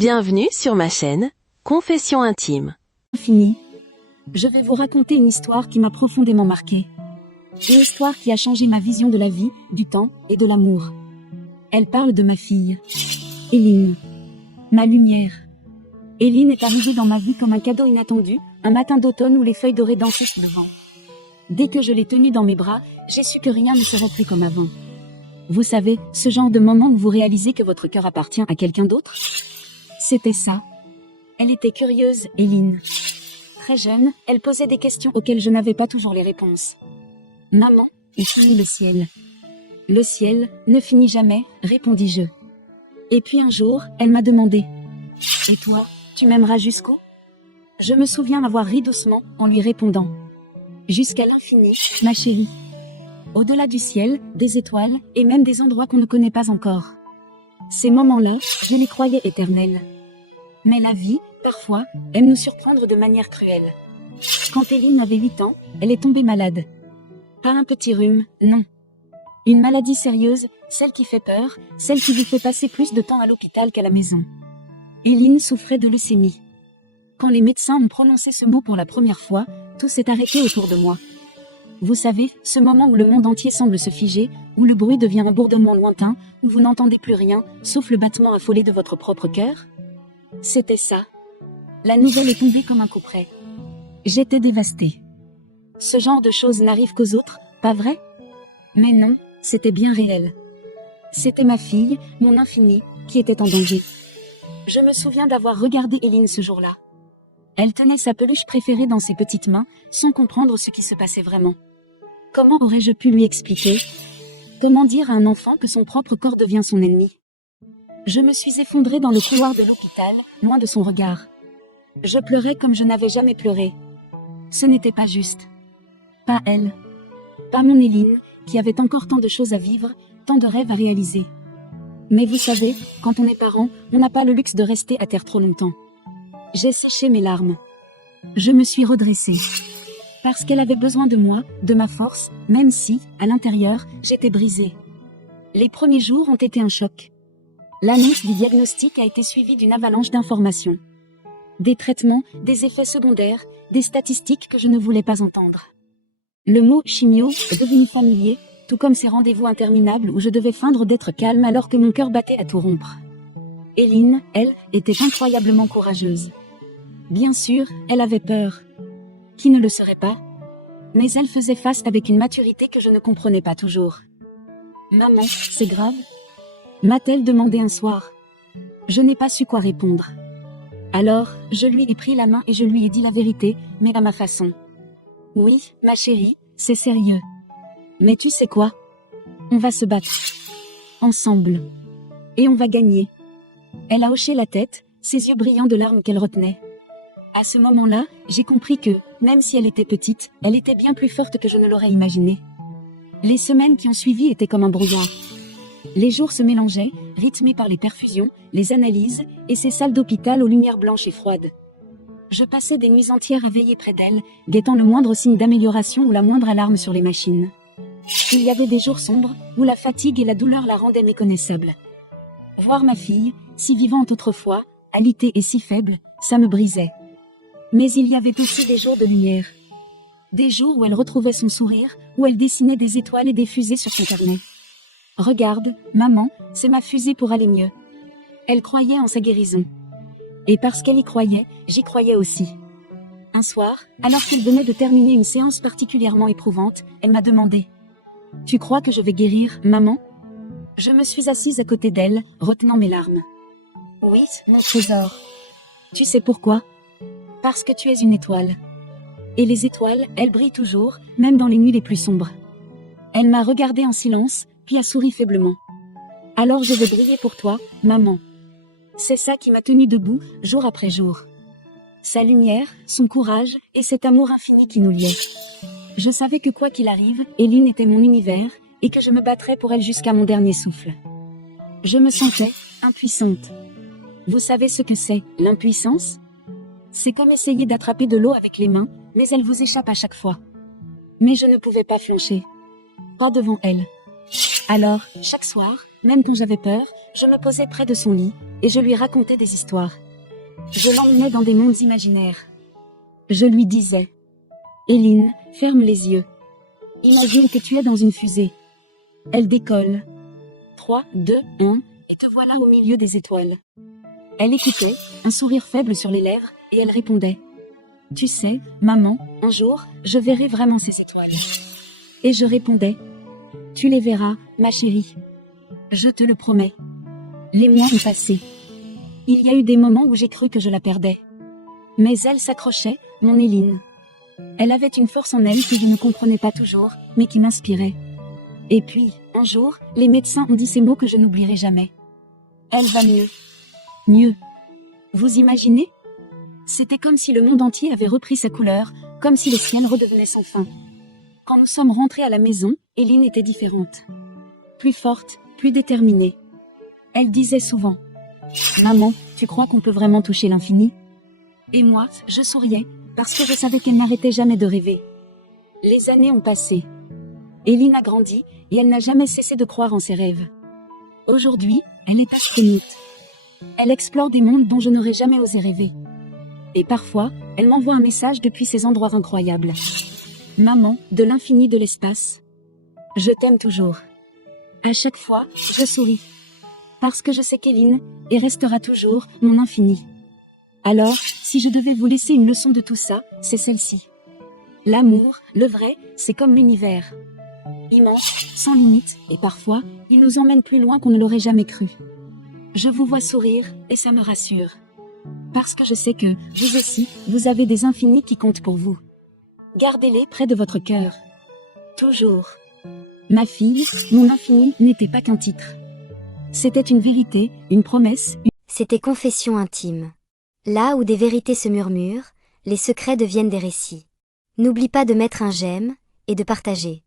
Bienvenue sur ma chaîne, Confession intime. Fini. Je vais vous raconter une histoire qui m'a profondément marquée. Une histoire qui a changé ma vision de la vie, du temps et de l'amour. Elle parle de ma fille, Éline. Ma lumière. Éline est arrivée dans ma vie comme un cadeau inattendu, un matin d'automne où les feuilles dorées dansaient sous le vent. Dès que je l'ai tenue dans mes bras, j'ai su que rien ne serait plus comme avant. Vous savez, ce genre de moment où vous réalisez que votre cœur appartient à quelqu'un d'autre? C'était ça. Elle était curieuse, Éline. Très jeune, elle posait des questions auxquelles je n'avais pas toujours les réponses. Maman, il finit le ciel. Le ciel ne finit jamais, répondis-je. Et puis un jour, elle m'a demandé. Et toi, tu m'aimeras jusqu'où? Je me souviens avoir ri doucement en lui répondant. Jusqu'à l'infini, ma chérie. Au-delà du ciel, des étoiles, et même des endroits qu'on ne connaît pas encore. Ces moments-là, je les croyais éternels. Mais la vie, parfois, aime nous surprendre de manière cruelle. Quand Éline avait 8 ans, elle est tombée malade. Pas un petit rhume, non. Une maladie sérieuse, celle qui fait peur, celle qui vous fait passer plus de temps à l'hôpital qu'à la maison. Éline souffrait de leucémie. Quand les médecins ont prononcé ce mot pour la première fois, tout s'est arrêté autour de moi. Vous savez, ce moment où le monde entier semble se figer, où le bruit devient un bourdonnement lointain, où vous n'entendez plus rien, sauf le battement affolé de votre propre cœur? C'était ça. La nouvelle est tombée comme un coup près. J'étais dévastée. Ce genre de choses n'arrive qu'aux autres, pas vrai? Mais non, c'était bien réel. C'était ma fille, mon infini, qui était en danger. Je me souviens d'avoir regardé Éline ce jour-là. Elle tenait sa peluche préférée dans ses petites mains, sans comprendre ce qui se passait vraiment. Comment aurais-je pu lui expliquer? Comment dire à un enfant que son propre corps devient son ennemi? Je me suis effondrée dans le couloir de l'hôpital, loin de son regard. Je pleurais comme je n'avais jamais pleuré. Ce n'était pas juste. Pas elle. Pas mon Éline, qui avait encore tant de choses à vivre, tant de rêves à réaliser. Mais vous savez, quand on est parent, on n'a pas le luxe de rester à terre trop longtemps. J'ai séché mes larmes. Je me suis redressée. Parce qu'elle avait besoin de moi, de ma force, même si, à l'intérieur, j'étais brisée. Les premiers jours ont été un choc. L'annonce du diagnostic a été suivie d'une avalanche d'informations. Des traitements, des effets secondaires, des statistiques que je ne voulais pas entendre. Le mot chimio est devenu familier, tout comme ces rendez-vous interminables où je devais feindre d'être calme alors que mon cœur battait à tout rompre. Éline, elle, était incroyablement courageuse. Bien sûr, elle avait peur. Qui ne le serait pas? Mais elle faisait face avec une maturité que je ne comprenais pas toujours. « Maman, c'est grave ?» m'a-t-elle demandé un soir. Je n'ai pas su quoi répondre. Alors, je lui ai pris la main et je lui ai dit la vérité, mais à ma façon. « Oui, ma chérie, c'est sérieux. Mais tu sais quoi? On va se battre. Ensemble. Et on va gagner. » Elle a hoché la tête, ses yeux brillants de larmes qu'elle retenait. À ce moment-là, j'ai compris que, même si elle était petite, elle était bien plus forte que je ne l'aurais imaginé. Les semaines qui ont suivi étaient comme un brouillard. Les jours se mélangeaient, rythmés par les perfusions, les analyses, et ces salles d'hôpital aux lumières blanches et froides. Je passais des nuits entières à veiller près d'elle, guettant le moindre signe d'amélioration ou la moindre alarme sur les machines. Il y avait des jours sombres, où la fatigue et la douleur la rendaient méconnaissable. Voir ma fille, si vivante autrefois, alitée et si faible, ça me brisait. Mais il y avait aussi des jours de lumière. Des jours où elle retrouvait son sourire, où elle dessinait des étoiles et des fusées sur son carnet. Regarde, maman, c'est ma fusée pour aller mieux. Elle croyait en sa guérison. Et parce qu'elle y croyait, j'y croyais aussi. Un soir, alors qu'il venait de terminer une séance particulièrement éprouvante, elle m'a demandé. « Tu crois que je vais guérir, maman ?» Je me suis assise à côté d'elle, retenant mes larmes. « Oui, mon trésor. Tu sais pourquoi ? Parce que tu es une étoile. Et les étoiles, elles brillent toujours, même dans les nuits les plus sombres. » Elle m'a regardée en silence, puis a souri faiblement. « Alors je vais briller pour toi, maman. » C'est ça qui m'a tenue debout, jour après jour. Sa lumière, son courage, et cet amour infini qui nous liait. Je savais que quoi qu'il arrive, Éline était mon univers, et que je me battrais pour elle jusqu'à mon dernier souffle. Je me sentais impuissante. Vous savez ce que c'est, l'impuissance ? C'est comme essayer d'attraper de l'eau avec les mains, mais elle vous échappe à chaque fois. Mais je ne pouvais pas flancher. Pas devant elle. Alors, chaque soir, même quand j'avais peur, je me posais près de son lit, et je lui racontais des histoires. Je l'emmenais dans des mondes imaginaires. Je lui disais, Éline, ferme les yeux. Imagine que tu es dans une fusée. Elle décolle. 3, 2, 1, et te voilà au milieu des étoiles. Elle écoutait, un sourire faible sur les lèvres, et elle répondait, tu sais, maman, un jour, je verrai vraiment ces étoiles. Et je répondais, tu les verras, ma chérie. Je te le promets. Les mois ont passé. Il y a eu des moments où j'ai cru que je la perdais. Mais elle s'accrochait, mon Éline. Elle avait une force en elle que je ne comprenais pas toujours, mais qui m'inspirait. Et puis, un jour, les médecins ont dit ces mots que je n'oublierai jamais. Elle va mieux. Mieux. Vous imaginez? C'était comme si le monde entier avait repris sa couleur, comme si le ciel redevenait sans fin. Quand nous sommes rentrés à la maison, Éline était différente. Plus forte, plus déterminée. Elle disait souvent, « Maman, tu crois qu'on peut vraiment toucher l'infini ?» Et moi, je souriais, parce que je savais qu'elle n'arrêtait jamais de rêver. Les années ont passé. Éline a grandi, et elle n'a jamais cessé de croire en ses rêves. Aujourd'hui, elle est astronaute. Elle explore des mondes dont je n'aurais jamais osé rêver. Et parfois, elle m'envoie un message depuis ces endroits incroyables. Maman, de l'infini de l'espace. Je t'aime toujours. À chaque fois, je souris. Parce que je sais qu'Éline, et restera toujours, mon infini. Alors, si je devais vous laisser une leçon de tout ça, c'est celle-ci. L'amour, le vrai, c'est comme l'univers. Immense, sans limite, et parfois, il nous emmène plus loin qu'on ne l'aurait jamais cru. Je vous vois sourire, et ça me rassure. Parce que je sais que, vous aussi, vous avez des infinis qui comptent pour vous. Gardez-les près de votre cœur. Toujours. Ma fille, mon infini n'était pas qu'un titre. C'était une vérité, une promesse. C'était Confession intime. Là où des vérités se murmurent, les secrets deviennent des récits. N'oublie pas de mettre un j'aime et de partager.